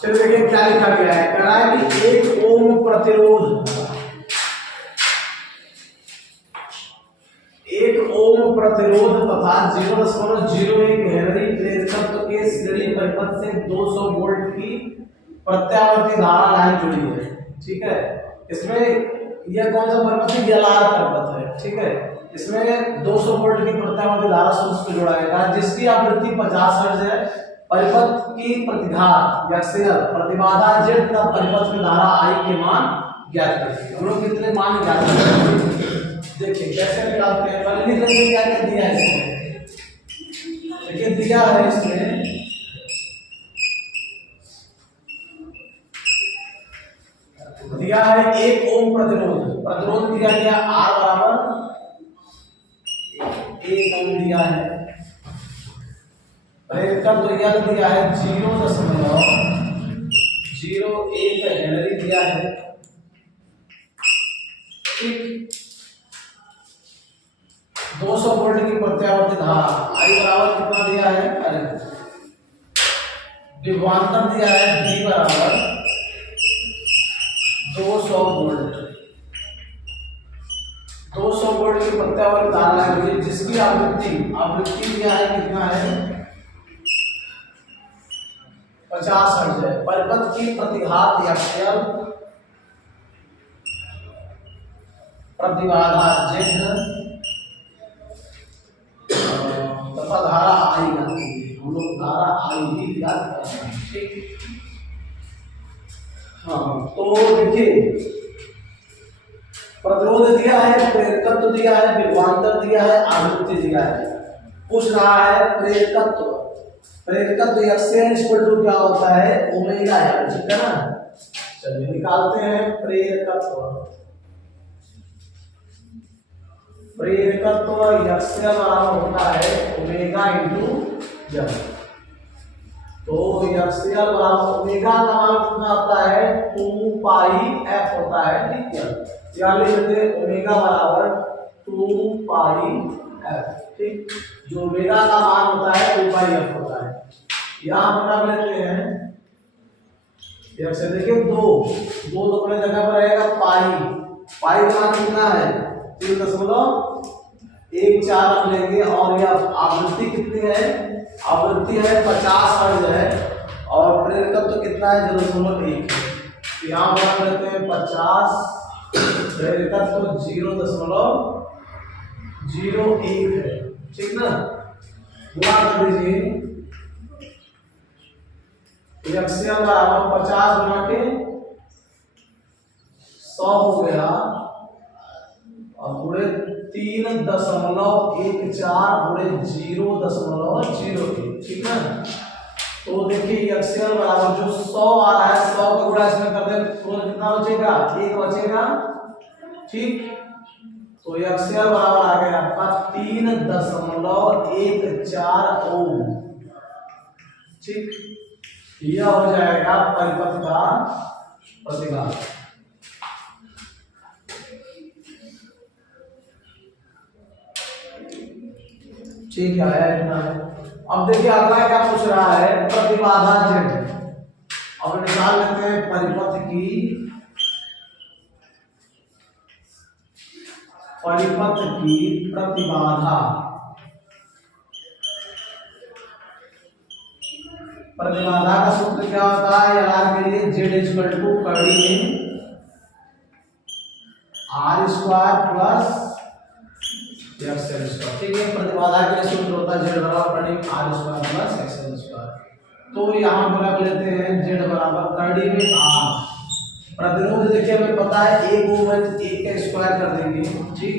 चलिए देखिए क्या लिखा गया है, कह रहा है कि 1 ओम प्रतिरोध, 1 ओम प्रतिरोध तथा 0.01 हेनरी प्रेरकत्व के श्रेणी परिपथ से 200 वोल्ट की प्रत्यावर्ती धारा लाइन जुड़ी है। ठीक है, इसमें यह कौन सा परिपथ है? एलआर परिपथ है। ठीक है, इसमें 200 वोल्ट की प्रत्यावर्ती धारा सोर्स को जोड़ा गया है जिसकी आवृत्ति 50 हर्ट्ज है। परिपथ की प्रतिघात या एक्सियल प्रतिबाधा Z तथा परिपथ में धारा I के मान ज्ञात करें। हम लोग कितने मान ज्ञात करेंगे? देखिए कैसे निकालते हैं, पहले लिख लेंगे क्या क्या दिया है इसमें। देखिए दिया है इसमें दिया है 1 ओम प्रतिरोध, प्रतिरोध दिया गया R बराबर 1 ओम दिया है। प्रेरकत्व दिया है 0.01 हेनरी दिया है। ठीक, 200 वोल्ट की प्रत्यावर्ती धारा I बराबर कितना दिया है? अरे विभवांतर दिया है V बराबर 200 वोल्ट, 200 वोल्ट की प्रत्यावर्ती धारा है जिसकी आवृत्ति दिया है कितना है? 50 हर्ट्ज है। परिपथ की प्रतिघात या एक्सियल प्रतिबाधा Z तथा धारा I आती है। हम लोग धारा I भी ज्ञात करते हैं। ठीक, हाँ तो देखिए प्रतिरोध दिया है, प्रेरकत्व दिया है, विभवांतर दिया है, आवृत्ति दिया है। पूछ रहा है प्रेरकत्व, प्रेरकत्व एक्सियल इक्वल टू क्या होता है? ओमेगा है। ठीक है ना, चलिए निकालते हैं प्रेरकत्व। प्रेरकत्व एक्सियल बराबर होता है ओमेगा इंटू जब, तो एक्सियल बराबर ओमेगा का मान कितना होता है? 2 पाई f होता है। ठीक है, यहाँ लिख लेते हैं ओमेगा बराबर 2 पाई f। ठीक, जो ओमेगा का मान होता है 2 पाई f होता है। यहाँ हम रख लेते हैं देखिए 2 तो अपने जगह पर रहेगा पाई का मान कितना है? 3.14 रख लेंगे और यह आवृत्ति कितनी है? आवृत्ति है 50 हर्ट्ज है और प्रेरकत्व कितना है? 0.1 है। तो यहाँ पर रख लेते हैं 50, प्रेरकत्व 0.01 है। ठीक ना, गुणा कर दीजिए, एक्सियल बराबर 50 गुणा के 100 हो गया और पूरे 3.14 गुणे 0.01। ठीक है, तो देखिए एक्सियल बराबर जो 100 आ रहा है 100 का गुणा इसमें कर दे तो कितना बचेगा? 1 बचेगा। ठीक, तो एक्सियल बराबर आ गया आपका 3.14 ओम। ठीक, यह हो जाएगा परिपथ का प्रतिघात। ठीक है, इतना है। अब देखिए अगला क्या पूछ रहा है? प्रतिबाधा Z। अब निकाल लेते हैं परिपथ की प्रतिबाधा। प्रतिबाधा का सूत्र क्या होता है? LR के लिए Z इक्वल टू कड़ी में R square plus XL square. ठीक है, प्रतिबाधा के लिए सूत्र होता है Z बराबर कड़ी में R square plus XL square. तो यहाँ पर रख लेते हैं Z बराबर कड़ी में R। प्रतिरोध देखिए हमें पता है 1 ओम है, 1 का स्क्वायर कर देंगे। ठीक,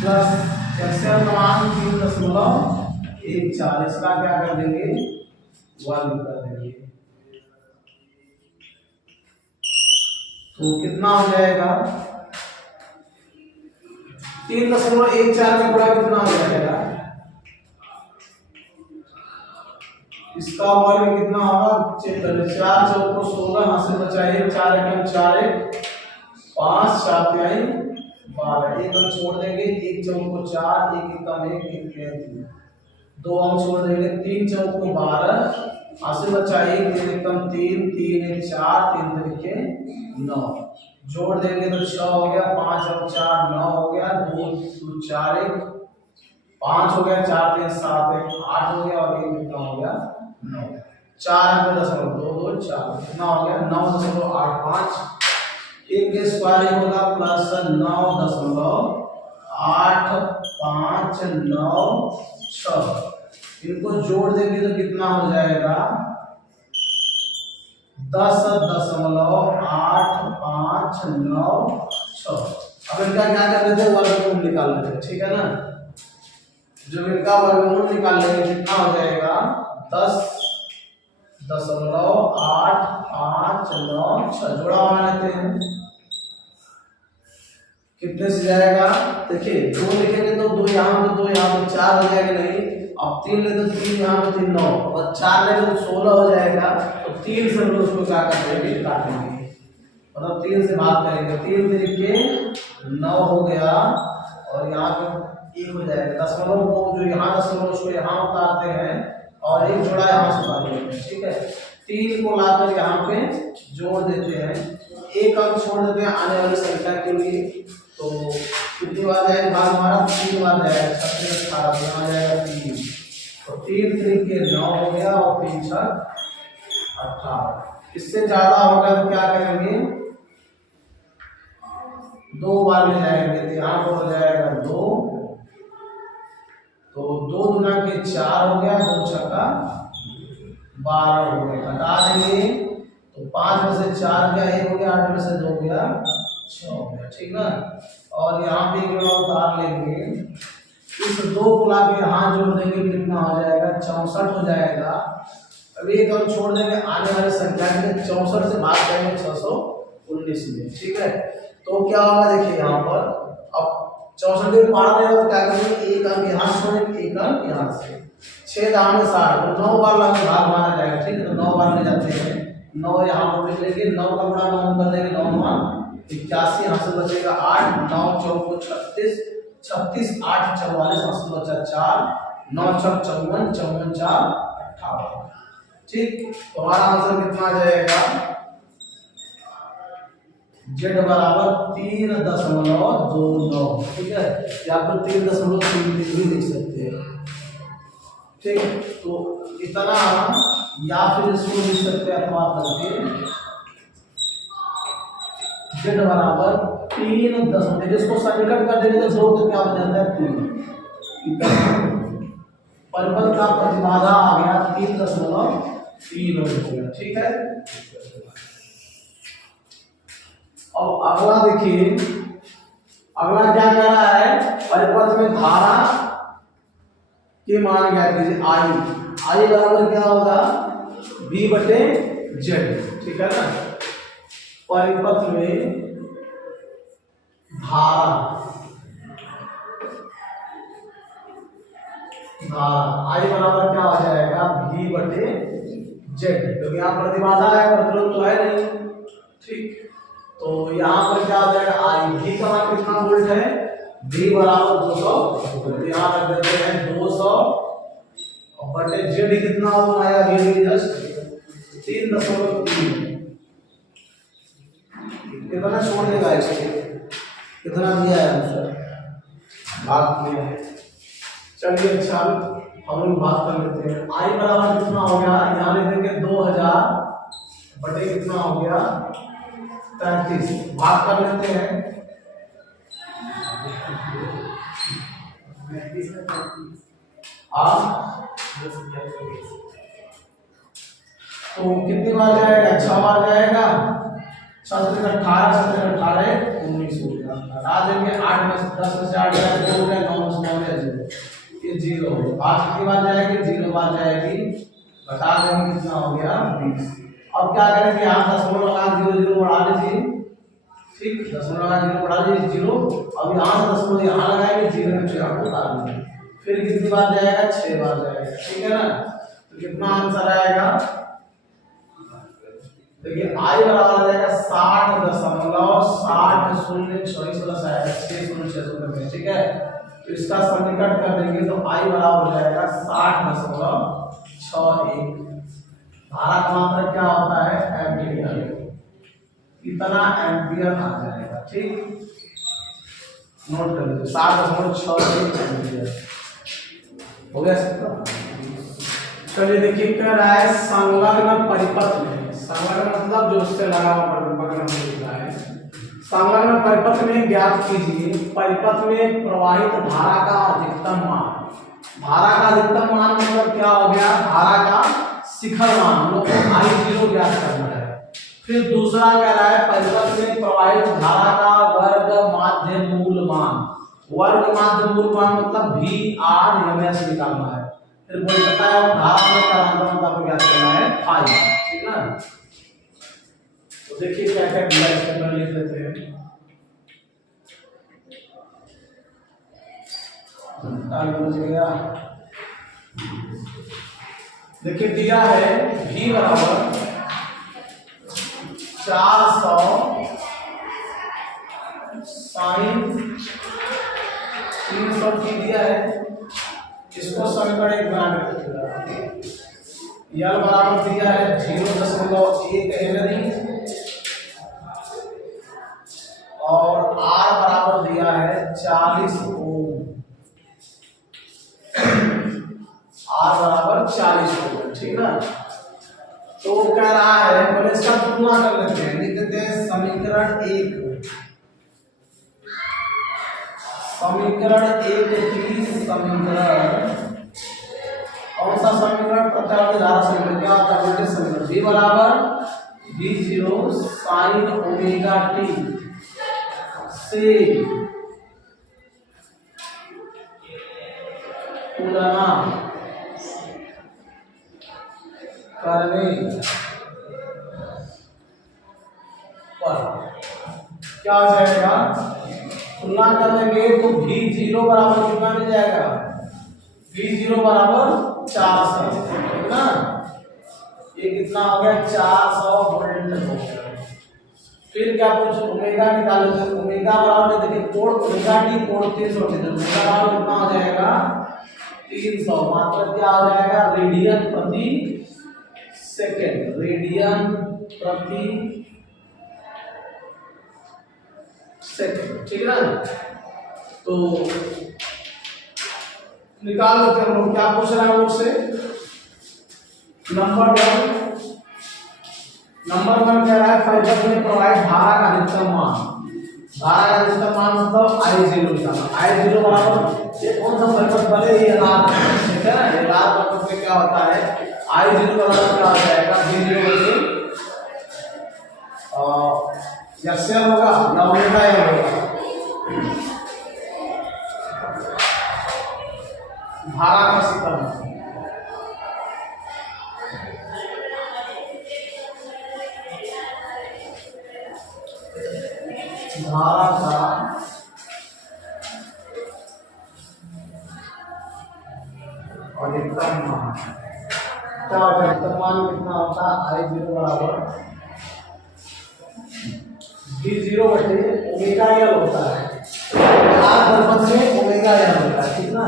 प्लस एक्सएल का मान 3.14, इसका क्या कर देंगे? 1 कर देंगे। तो कितना हो जाएगा? 3.14 का गुणा कितना हो जाएगा? इसका वर्ग कितना होगा? 4 चौक को 16 हाथ से बचाइए, 4 एकम 4 1 5 7 12, एक हम छोड़ देंगे, 1 चौक को 4 1 एकम 1 1 3, 2 हम छोड़ देंगे, 3 चौक को 12 आगे बच्चा 1 3 एकम 3 3 1 4 3 तरीके 9 जोड़ देंगे तो 6 हो गया 5 और 4 9 हो गया 2 2 4 1 5 हो गया 4 3 7 1 8 हो गया और ये कितना हो गया 9 4 अंक 0.2 2 4 कितना हो गया 9.85 1 के स्क्वायर होगा प्लस 9.859 इनको जोड़ देंगे तो कितना हो जाएगा 10.859 अब इनका क्या कर लेते हैं वर्गमूल निकाल लेते हैं ठीक है ना जब इनका वर्गमूल निकाल लेंगे कितना हो जाएगा 10.8596 जोड़ा बना लेते हैं कितने से जाएगा देखिए 2 लिखेंगे तो 2 यहाँ पे 2 यहाँ पे 4 हो जाएगा नहीं अब 3 ले तो 3 यहाँ पे 3 9 और 4 ले तो 16 हो जाएगा तो 3 से हम लोग उसको क्या करेंगे काटेंगे मतलब 3 से भाग करेंगे 3 तरीके 9 हो गया और यहाँ पे 1 हो जाएगा दशमलव को जो यहाँ दशमलव उसको यहाँ उतारते हैं और एक जोड़ा यहाँ से उतार देते हैं ठीक है 3 को लाकर यहाँ पे जोड़ देते हैं एक अंक छोड़ देते हैं आने वाली संख्या के लिए तो कितनी बार जाएगा भाग हमारा 3 बार जाएगा 36 18 यहाँ जाएगा 3 तो 3 तरीके 9 हो गया और 3 6 18 इससे ज्यादा होगा तो क्या करेंगे 2 बार ले जाएंगे तो यहाँ पर हो जाएगा 2 तो 2 दूना के 4 हो गया 2 छक्का 12 हो गया हटा देंगे तो 5 में से 4 गया 1 हो गया 8 में से 2 गया 6 हो गया ठीक ना और यहाँ पे जोड़ा उतार लेंगे इस 2 को ला के यहाँ जोड़ देंगे कितना हो जाएगा 64 हो जाएगा अब एक हम छोड़ देंगे आने वाली संख्या के 64 से भाग करेंगे 619 में ठीक है तो क्या होगा देखिए यहाँ पर अब 64 के पार देगा तो क्या करेंगे एक अंक यहाँ से छोड़ेंगे एक अंक यहाँ से 6 दाम में 60 तो 9 बार लाके भाग मारा जाएगा ठीक है तो 9 बार ले जाते हैं 9 यहाँ पर लिख लेंगे 9 का गुणा 9 कर देंगे 9 9 81 यहाँ से बचेगा 8 9 4 36 36 8 44 यहाँ से बचा 4 9 6 54 54 4 58 ठीक तो हमारा आंसर कितना आ जाएगा z बराबर 3.29 ठीक है या फिर 3.33 भी लिख सकते हैं ठीक तो इतना या फिर इसको लिख सकते हैं अथवा करके z बराबर 3.29 इसको सन्निकट कर देंगे तो 2 तो क्या हो जाता है 3 परिपथ का प्रतिबाधा आ गया 3.3 हो गया ठीक है अब अगला देखिए अगला क्या कह रहा है परिपथ में धारा के मान ज्ञात कीजिए I बराबर क्या होगा V/Z ठीक है ना परिपथ में धारा I बराबर क्या हो जाएगा V/Z क्योंकि यहाँ प्रतिबाधा है प्रतिरोध तो है नहीं ठीक तो यहाँ पर क्या हो जाएगा I V का मान कितना वोल्ट है V बराबर 200 तो यहाँ रख देते हैं 200 और बटे Z कितना आया V जस्ट 3.3 कितना छोड़ देगा इसको कितना दिया है आंसर भाग किया है चलिए अच्छा हम लोग बात कर लेते हैं I बराबर कितना हो गया यहाँ लिख देंगे 2000 बटे कितना हो गया 33 भाग कर लेते हैं तो कितनी बार जाएगा 6 बार जाएगा 6 से 18 19 हो गया हटा देंगे 8 में 10 में से 8 गया 2 हो गया 9 में से 9 गया 0 ये 0 हो गया आज कितनी बार जाएगी 0 बार जाएगी घटा देंगे कितना हो गया 20 अब क्या करेंगे यहाँ 0 लगा 0 बढ़ा लीजिए ठीक 0 लगा 0 बढ़ा लीजिए 0 अब यहाँ से 0 यहाँ लगाएंगे 0 में 6 आपको उतार देंगे फिर कितनी बार जाएगा 6 बार जाएगा ठीक है ना तो कितना आंसर आएगा देखिए I बराबर आ जाएगा 60.60 प्लस आएगा 606 ठीक है तो इसका सन्निकट कर देंगे तो I बराबर हो जाएगा 60.61 धारा का मात्रक क्या होता है एम्पियर, कितना एम्पियर आ जाएगा, ठीक नोट कर लीजिए 7.61 एम्पियर हो गया सबका। चलिए देखिए कह रहा है संलग्न परिपथ में, संलग्न मतलब जो उससे लगा हुआ बगल में लिख रहा है, संलग्न परिपथ में ज्ञात कीजिए परिपथ में प्रवाहित धारा का अधिकतम मान। धारा का अधिकतम मान मतलब क्या हो गया, धारा का शिखर मान हम लोग को I0 ज्ञात करना है। फिर दूसरा कह रहा है परिपथ में प्रवाहित धारा का वर्ग माध्य मूल मान, वर्ग माध्य मूल मान मतलब VRMS निकालना है। फिर बोल बताया धारा में करांतरण आपको ज्ञात करना है फाई, ठीक ना। तो देखिए क्या क्या दिया इसके अंदर लिख देते हैं। देखिए दिया है V बराबर 400 साइन 300 की दिया है, इसको समीकरण एक बना के रखिएगा। यल बराबर दिया है 0.1 हेनरी और R बराबर दिया है 40 ओम, R बराबर 40 ओम, ठीक है। तो कह रहा है पहले इसका तुलना कर लेते हैं, लिख देते हैं समीकरण 1, समीकरण 1 की समीकरण कौन सा समीकरण, प्रत्यावर्ती धारा समीकरण, क्या होता है समीकरण V बराबर V0 साइन ओमेगा t से तुलना करने पर क्या हो जाएगा, तुलना कर लेंगे तो V0 बराबर कितना मिल जाएगा, V0 बराबर 400, ठीक ना। ये कितना हो गया 400 वोल्ट हो गया। फिर क्या पूछो ओमेगा निकालो, तो ओमेगा बराबर देखिए कोण ओमेगा टी कोण 360, तो ओमेगा बराबर कितना हो जाएगा 300, मात्रक क्या हो जाएगा रेडियन प्रति सेकंड, रेडियन प्रति सेकंड, ठीक है ना। तो निकाल लेते हैं हम लोग, क्या पूछ रहा है मुझसे, नंबर 1 कह रहा है परिपथ में प्रवाहित धारा का अधिकतम मान, धारा का अधिकतम मान मतलब I0 निकालना। I0 बराबर ये कौन सा परिपथ भले ये लाल, ठीक है ना, ये लाल परिपथ में क्या होता है I0 बराबर क्या हो जाएगा V0 बटे यक्सेल होगा या ओमेगा एल होगा, धारा का शिखर धारा का अधिकतम मान, क्या अधिकतम मान कितना होता है I0 बराबर V0 बटे ओमेगा एल होता है, आर परिपथ में ओमेगा एल होता है, ठीक ना।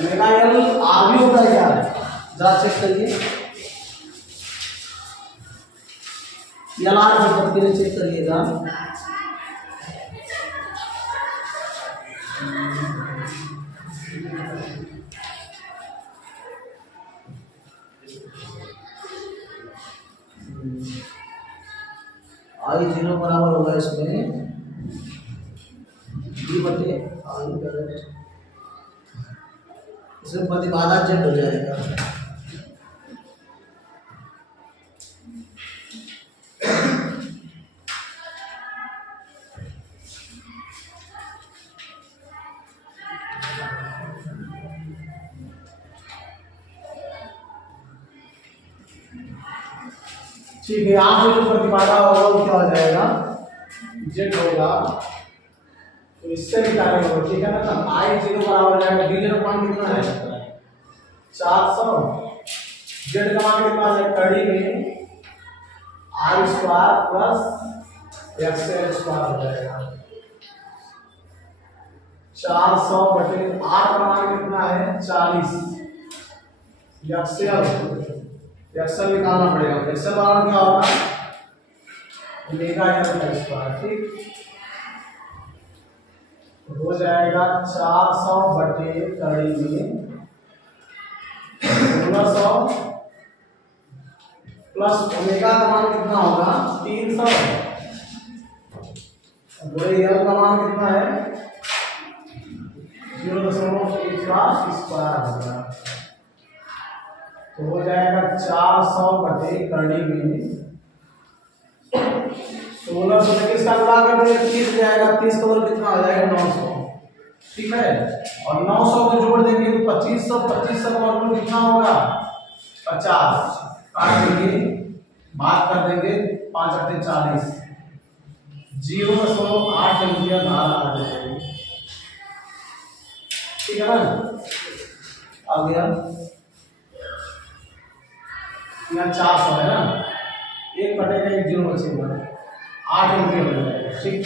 ओमेगा एल आर भी होता है क्या, जरा चेक करिए, एल आर परिपथ के लिए चेक करिएगा। I0 बराबर होगा इसमें V बटे I करेक्ट, इसमें प्रतिबाधा Z हो जाएगा, ठीक है। यहाँ पे जो प्रतिबाधा होगा वो क्या हो जाएगा Z होगा, तो इससे निकालेंगे, ठीक है ना। तो I0 बराबर हो जाएगा V0 मान कितना है 400, Z का मान कितना है कड़ी में R square plus XL square हो जाएगा, 400 बटे R का मान कितना है 40, XL एक्शन निकालना पड़ेगा। एक्शन वाला क्या होगा, ओमेगा एल स्क्वायर, ठीक। तो हो जाएगा 400 बटे कड़ी में 1600 प्लस ओमेगा का मान कितना होगा 300, बोले एल का मान कितना है 0.1 का स्क्वायर होगा। तो हो जाएगा 400 बटे कड़ी में 1600 से किसका गुणा कर देंगे 30 जाएगा, 30 का वर्ग कितना आ जाएगा 900, ठीक है। और 900 को जोड़ देंगे तो 2500, 2500 का वर्ग कितना होगा 50, काट देंगे बात कर देंगे 5 अट्ठे 40, 0.8 एम्पियर धारा आ जाएगी, ठीक है ना। आ गया यहाँ 400 है ना, 1 बटे का 1 जीरो बचेगा 8 एम्पियर हो जाएगा, ठीक।